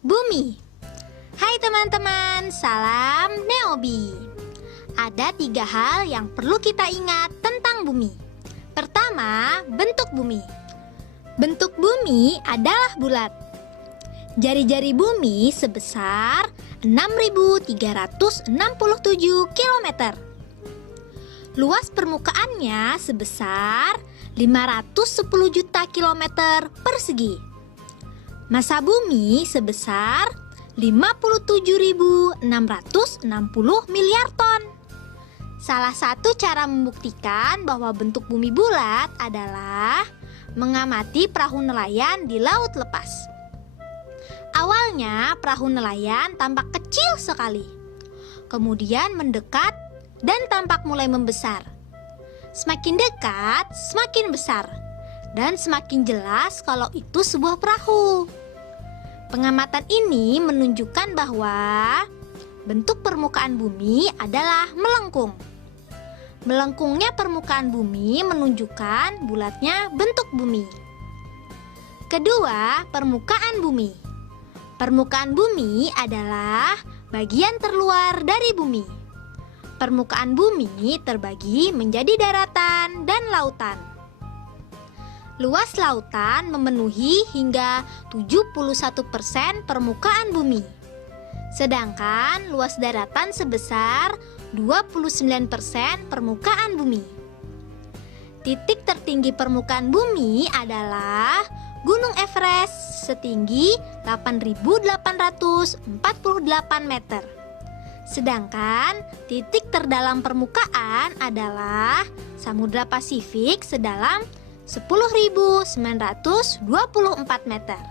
Bumi. Hai teman-teman, salam Neobi. Ada 3 hal yang perlu kita ingat tentang bumi. Pertama, bentuk bumi. Bentuk bumi adalah bulat. Jari-jari bumi sebesar 6.367 km. Luas permukaannya sebesar 510 juta kilometer persegi. Massa bumi sebesar 57.660 miliar ton. Salah satu cara membuktikan bahwa bentuk bumi bulat adalah mengamati perahu nelayan di laut lepas. Awalnya perahu nelayan tampak kecil sekali, kemudian mendekat dan tampak mulai membesar. Semakin dekat, semakin besar, dan semakin jelas kalau itu sebuah perahu. Pengamatan ini menunjukkan bahwa bentuk permukaan bumi adalah melengkung. Melengkungnya permukaan bumi menunjukkan bulatnya bentuk bumi. Kedua, permukaan bumi. Permukaan bumi adalah bagian terluar dari bumi. Permukaan bumi terbagi menjadi daratan dan lautan. Luas lautan memenuhi hingga 71% permukaan bumi. Sedangkan luas daratan sebesar 29% permukaan bumi. Titik tertinggi permukaan bumi adalah Gunung Everest setinggi 8.848 meter. Sedangkan titik terdalam permukaan adalah Samudra Pasifik sedalam 10.924 meter.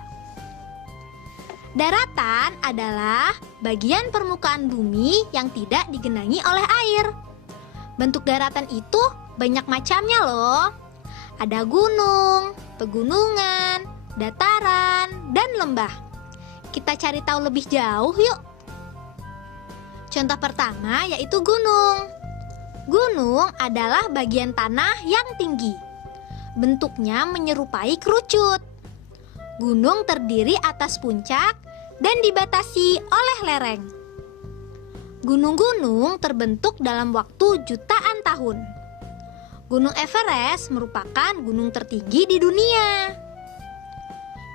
Daratan adalah bagian permukaan bumi yang tidak digenangi oleh air. Bentuk daratan itu banyak macamnya loh. Ada gunung, pegunungan, dataran, dan lembah. Kita cari tahu lebih jauh yuk. Contoh pertama yaitu gunung. Gunung adalah bagian tanah yang tinggi. Bentuknya menyerupai kerucut. Gunung terdiri atas puncak dan dibatasi oleh lereng. Gunung-gunung terbentuk dalam waktu jutaan tahun. Gunung Everest merupakan gunung tertinggi di dunia.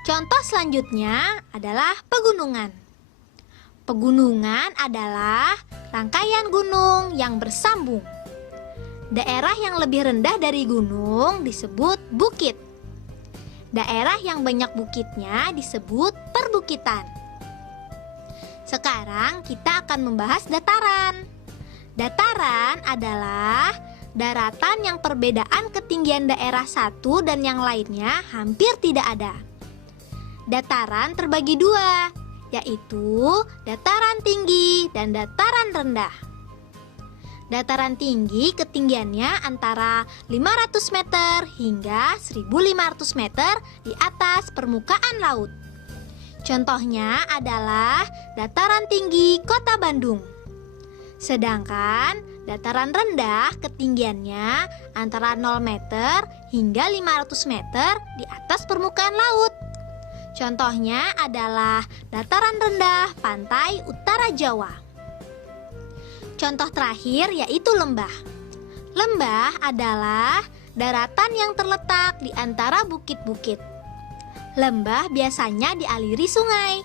Contoh selanjutnya adalah pegunungan. Pegunungan adalah rangkaian gunung yang bersambung. Daerah yang lebih rendah dari gunung disebut bukit. Daerah yang banyak bukitnya disebut perbukitan. Sekarang kita akan membahas dataran. Dataran adalah daratan yang perbedaan ketinggian daerah satu dan yang lainnya hampir tidak ada. Dataran terbagi 2, yaitu dataran tinggi dan dataran rendah. Dataran tinggi ketinggiannya antara 500 meter hingga 1.500 meter di atas permukaan laut. Contohnya adalah dataran tinggi Kota Bandung. Sedangkan dataran rendah ketinggiannya antara 0 meter hingga 500 meter di atas permukaan laut. Contohnya adalah dataran rendah pantai utara Jawa. Contoh terakhir yaitu lembah. Lembah adalah daratan yang terletak di antara bukit-bukit. Lembah biasanya dialiri sungai.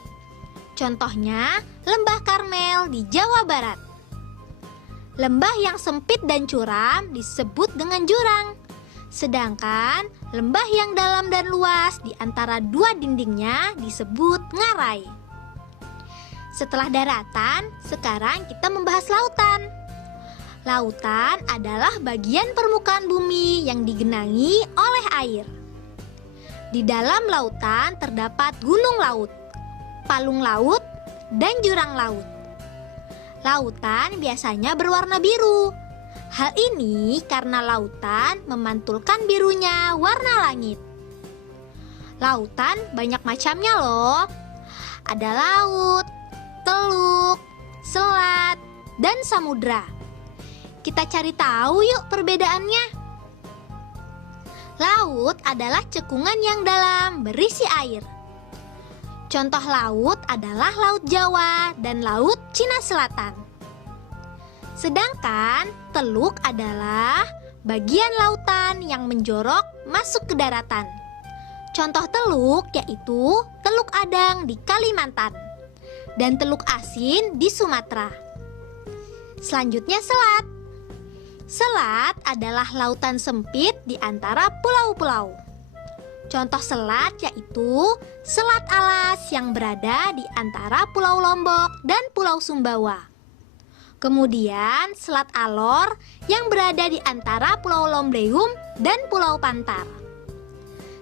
Contohnya Lembah Karmel di Jawa Barat. Lembah yang sempit dan curam disebut dengan jurang. Sedangkan lembah yang dalam dan luas di antara 2 dindingnya disebut ngarai. Setelah daratan, sekarang kita membahas lautan. Lautan adalah bagian permukaan bumi yang digenangi oleh air. Di dalam lautan terdapat gunung laut, palung laut, dan jurang laut. Lautan biasanya berwarna biru. Hal ini karena lautan memantulkan birunya warna langit. Lautan banyak macamnya loh. Ada laut, teluk, selat, dan samudra. Kita cari tahu yuk perbedaannya. Laut adalah cekungan yang dalam berisi air. Contoh laut adalah Laut Jawa dan Laut Cina Selatan. Sedangkan teluk adalah bagian lautan yang menjorok masuk ke daratan. Contoh teluk yaitu Teluk Adang di Kalimantan dan Teluk Asin di Sumatera. Selanjutnya selat. Selat adalah lautan sempit di antara pulau-pulau. Contoh selat yaitu Selat Alas yang berada di antara Pulau Lombok dan Pulau Sumbawa. Kemudian Selat Alor yang berada di antara Pulau Lombrium dan Pulau Pantar.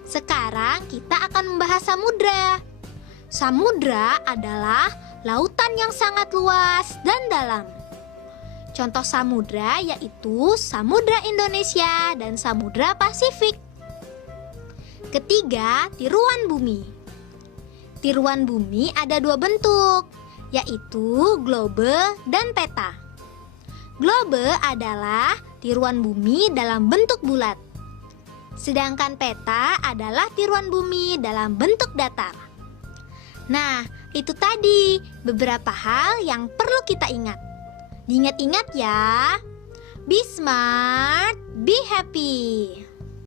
Sekarang kita akan membahas samudra. Samudra adalah lautan yang sangat luas dan dalam. Contoh samudra yaitu Samudra Indonesia dan Samudra Pasifik. Ketiga, tiruan bumi. Tiruan bumi ada dua bentuk, yaitu globe dan peta. Globe adalah tiruan bumi dalam bentuk bulat. Sedangkan peta adalah tiruan bumi dalam bentuk datar. Nah, itu tadi beberapa hal yang perlu kita ingat. Diingat-ingat ya. Be smart, be happy.